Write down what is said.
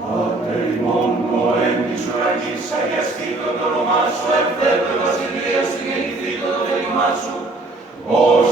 Πάτερ ημών, ο εν της ουρανής, αγιαστήτω το όνομά σου, ελθέτω η βασιλεία σου, γεννηθήτω το θέλημά σου, ως